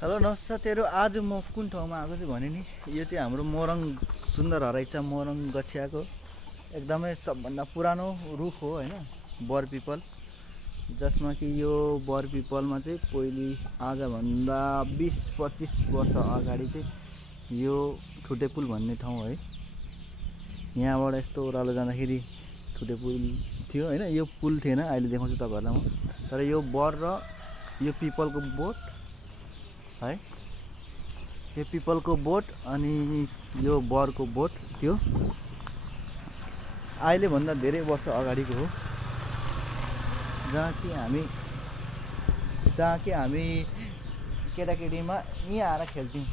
Hello नमस्ते साथीहरू। आज म कुन ठाउँमा आएको छु भने नि, यो चाहिँ हाम्रो मोरङ सुन्दर हराइचा मोरङ गछियाको एकदमै सबभन्दा पुरानो रुख हो होइन, बर पिपल। जसमा कि यो बर पिपलमा चाहिँ पहिले आजभन्दा 20-25 वर्ष अगाडि चाहिँ यो ठुटे पुल भन्ने ठाउँ है, यहाँबाट यस्तो ओह्रालो जाँदाखेरि ठुटे पुल थियो होइन। यो पुल थिएन, अहिले देखाउँछु तपाईँहरूलाई म। तर यो बर र यो पिपलको बोट है, यो पिपलको बोट अनि यो बरको बोट थियो। अहिले भन्दा धेरै वर्ष अगाडिको हो, जहाँ कि हामी केटाकेटीमा यहाँ आएर खेल्थ्यौँ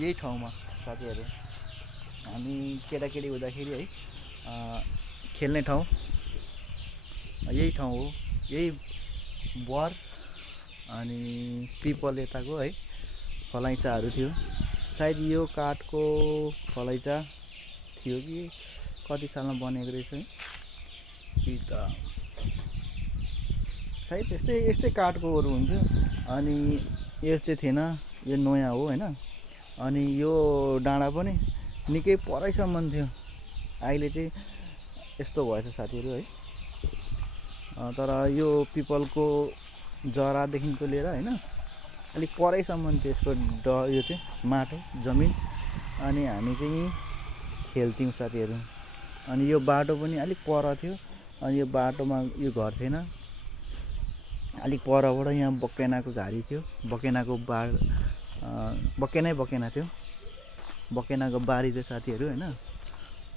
यही ठाउँमा साथीहरू। हामी केटाकेटी हुँदाखेरि है खेल्ने ठाउँ यही ठाउँ हो, यही बर अनि पिपल यताको है फलैँचाहरू थियो। सायद यो काठको फलैँचा थियो कि कति सालमा बनेको रहेछ है, कि त सायद यस्तै काठकोहरू हुन्थ्यो। अनि यो चाहिँ थिएन, यो नयाँ हो होइन। अनि यो डाँडा पनि निकै परैसम्म थियो, अहिले चाहिँ यस्तो भएछ साथीहरू है। तर यो पिपलको जरादेखिको लिएर होइन अलिक परैसम्म त्यसको यो चाहिँ माटो जमिन। अनि हामी चाहिँ खेल्थ्यौँ साथीहरू। अनि यो बाटो पनि अलिक पर थियो, अनि यो बाटोमा यो घर थिएन, अलिक परबाट यहाँ बकेनाको घारी थियो, बकेनाको बकेना थियो, बकेनाको बारी थियो साथीहरू होइन।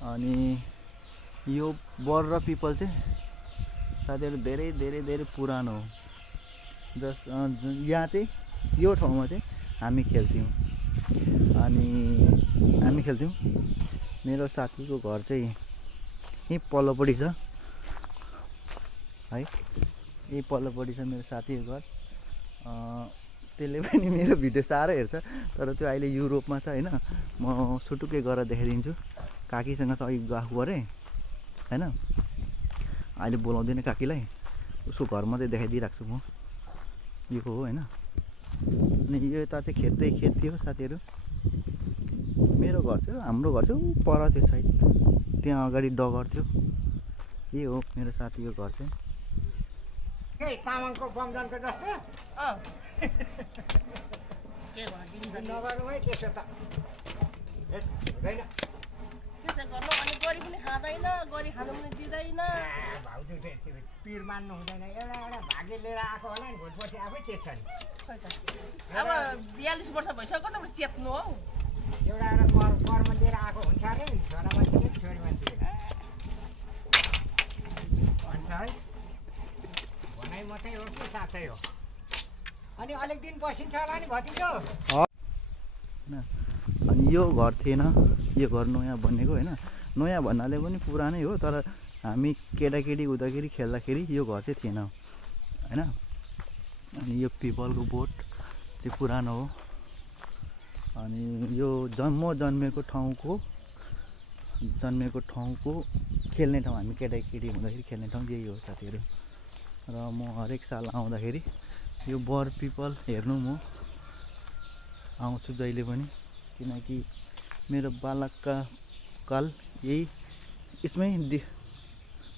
अनि यो बर र पिपल चाहिँ साथीहरू धेरै धेरै धेरै पुरानो हो। यहाँ चाहिँ यो ठाउँमा चाहिँ हामी खेल्थ्यौँ। मेरो साथीको घर चाहिँ यहीँ पल्लोपट्टि छ है, यही पल्लोपट्टि छ मेरो साथीको घर। त्यसले पनि मेरो भिडियो साह्रै हेर्छ, तर त्यो अहिले युरोपमा छ होइन। म सुटुक्कै गरेर देखाइदिन्छु, काकीसँग त अघि गफ गरेँ होइन, अहिले बोलाउँदिनँ काकीलाई, उसको घर मात्रै देखाइदिइराख्छु म। यो हो होइन। अनि यो यता चाहिँ खेत थियो साथीहरू। मेरो घर थियो, हाम्रो घर चाहिँ पर थियो सायद, त्यहाँ अगाडि डगर थियो। यही हो मेरो साथीको घर चाहिँ। तामाङको बमजनको जस्तो नगरौँ है त्यसो त हुँदैन। त्यसो गर्नु अनि गरी पनि खाँदैन, गरी खानु पनि दिँदैन। भाउजू पिर मान्नु हुँदैन। एउटा भाग्य लिएर आएको होला नि, भोलिपर्सि आफै चेत्छ नि। अब 42 वर्ष भइसक्यो, कताबाट चेत्नु हौ। एउटा कर्म लिएर आएको हुन्छ अरे नि, छोरा मान्छेले छोरी मान्छेले भन्छ है। भनाइ मात्रै हो कि साँच्चै हो। अनि अलिक दिन बसिन्छ होला नि भतिजो। अनि यो घर थिएन, यो घर नयाँ बनेको होइन। नयाँ भन्नाले पनि पुरानै हो, तर हामी केटाकेटी हुँदाखेरि खेल्दाखेरि यो घर चाहिँ थिएन होइन। अनि यो पिपलको बोट चाहिँ पुरानो हो। अनि यो म जन्मेको ठाउँको खेल्ने ठाउँ, हामी केटाकेटी हुँदाखेरि खेल्ने ठाउँ यही हो साथीहरू। र म हरेक साल आउँदाखेरि यो बर पिपल हेर्नु म आउँछु जहिले पनि, किनकि मेरो बालककाल यही यसमै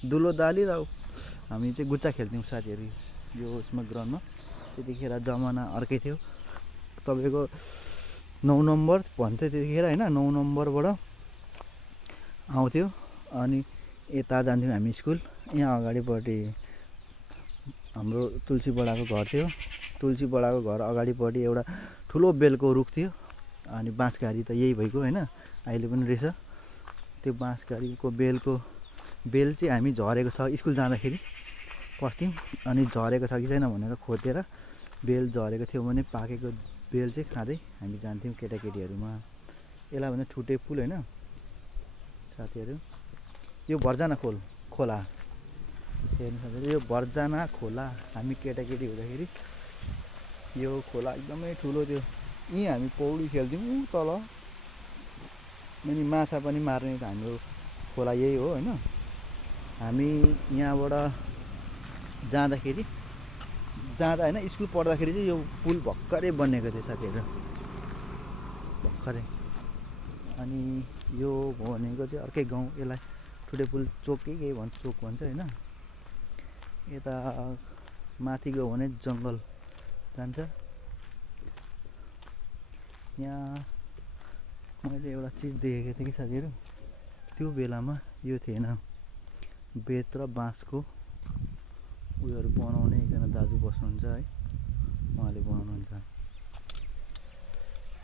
दुलो दाली र हामी चाहिँ गुच्चा खेल्थ्यौँ साथीहरू यो उसमा ग्राउन्डमा। त्यतिखेर जमाना अर्कै थियो। तपाईँको 9 नम्बर भन्थ्यो त्यतिखेर होइन, 9 नम्बरबाट आउँथ्यो। अनि यता जान्थ्यौँ हामी स्कुल। यहाँ अगाडिपट्टि हाम्रो तुलसी बडाको घर थियो। तुलसी बडाको घर अगाडिपट्टि एउटा ठुलो बेलको रुख थियो। अनि बाँसघारी त यही भइगयो होइन, अहिले पनि रहेछ। त्यो बाँसघारीको बेल चाहिँ हामी झरेको छ, स्कुल जाँदाखेरि पस्थ्यौँ। अनि झरेको छ कि छैन भनेर खोजेर, बेल झरेको थियो भने पाकेको बेल चाहिँ खाँदै हामी जान्थ्यौँ केटाकेटीहरूमा। यसलाई भने ठुटे पुल होइन साथीहरू। यो भर्जाना खोला हेर्नु साथीहरू, यो भर्जाना खोला। हामी केटाकेटी हुँदाखेरि यो खोला एकदमै ठुलो थियो। यहीँ हामी पौडी खेल्थ्यौँ तल। अनि माछा पनि मार्ने त हाम्रो खोला यही हो होइन। हामी यहाँबाट जाँदाखेरि जाँदा होइन स्कुल पढ्दाखेरि चाहिँ यो पुल भर्खरै बनिएको थियो साथीहरू, भर्खरै। अनि यो भनेको चाहिँ अर्कै गाउँ, यसलाई ठुटे पुल चोक कि केही भन्छ, चोक भन्छ होइन। यता माथि गयो भने जङ्गल जान्छ। यहाँ मैले एउटा चिज देखेको थिएँ कि साथीहरू, त्यो बेलामा यो थिएन, बेत र बाँसको उयोहरू बनाउने एकजना दाजु बस्नुहुन्छ है, उहाँले बनाउनुहुन्छ।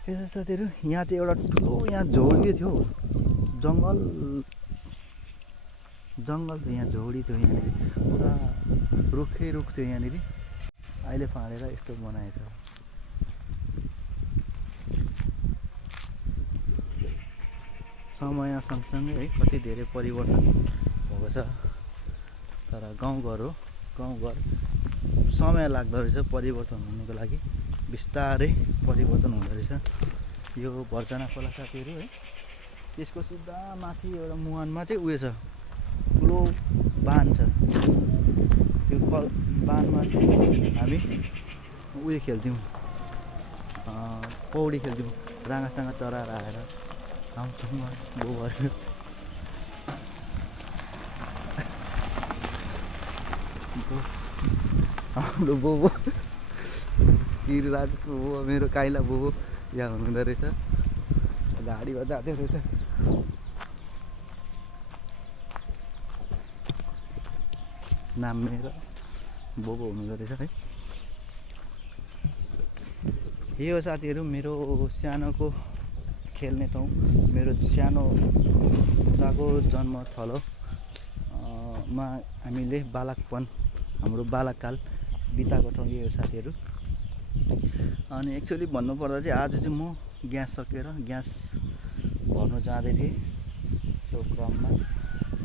यसो साथीहरू यहाँ चाहिँ एउटा ठुलो यहाँ झोडी थियो, जङ्गल थियो यहाँ, झोडी थियो यहाँनिर, पुरा रुखै रुख थियो यहाँनिर, अहिले फाँडेर यस्तो बनाएछ। समय सँगसँगै है कति धेरै परिवर्तन भएको छ, तर गाउँघर हो, गाउँघर समय लाग्दो रहेछ परिवर्तन हुनुको लागि, बिस्तारै परिवर्तन हुँदो रहेछ। यो भर्जना खोला साथीहरू है, त्यसको सिधा माथि एउटा मुहानमा चाहिँ उयो छ, ठुलो बाँध छ। त्यो बाँधमा हामी उयो खेल्थ्यौँ, पौडी खेल्थ्यौँ, राँगासाँगा चराएर आएर आउँथ्यौँ गोबर। हाम्रो बोबो गिरिराजको बोबो, मेरो काइला बोबो यहाँ हुनुहुँदो रहेछ, गाडीमा जाँदै रहेछ। नाम मेरो बोबो हुनुहुँदो रहेछ है। यो साथीहरू मेरो सानोको खेल्ने ठाउँ, मेरो सानो हुँदाको जन्मथलो मा हामीले बालकपन, हाम्रो बालककाल बिताएको ठाउँ यो साथीहरू। अनि एक्चुअली भन्नुपर्दा चाहिँ आज चाहिँ म ग्यास सकेर ग्यास भर्नु जाँदै थिएँ, त्यो क्रममा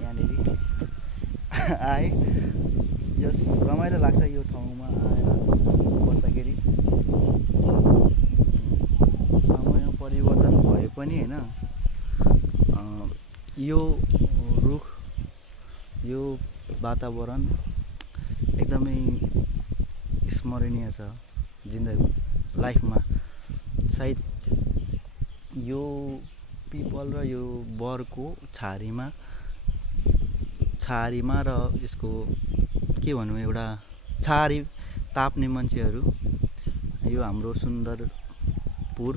यहाँनिर आएँ। जस रमाइलो लाग्छ यो ठाउँमा आएर बस्दाखेरि। समय परिवर्तन भए पनि होइन, यो रुख, यो वातावरण एकदमै स्मरणीय छ जिन्दगी लाइफमा। सायद यो पिपल र यो बरको छारीमा र यसको के भनौँ, एउटा छारी ताप्ने मान्छेहरू, यो हाम्रो सुन्दरपुर,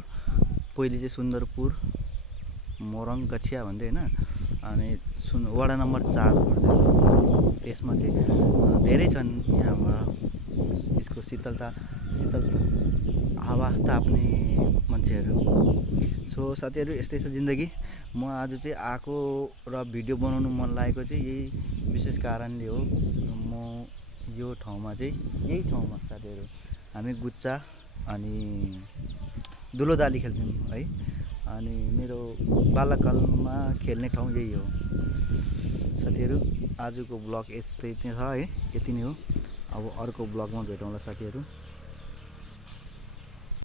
पहिले चाहिँ सुन्दरपुर मोरङ गछिया भन्थ्यो होइन, अनि वडा नम्बर 4 पर्थ्यो। त्यसमा चाहिँ धेरै छन् यहाँबाट यसको शीतल हावा ताप्ने मान्छेहरू। सो साथीहरू यस्तै छ जिन्दगी। म आज चाहिँ आएको र भिडियो बनाउनु मन लागेको चाहिँ यही विशेष कारणले हो। म यो ठाउँमा चाहिँ, यही ठाउँमा साथीहरू हामी गुच्चा अनि दुलोदाली खेल्थ्यौँ है, अनि मेरो बालककालमा खेल्ने ठाउँ यही हो साथीहरू। आजको ब्लग यस्तै छ है, यति नै हो। अब अर्को ब्लगमा भेटौँला साथीहरू।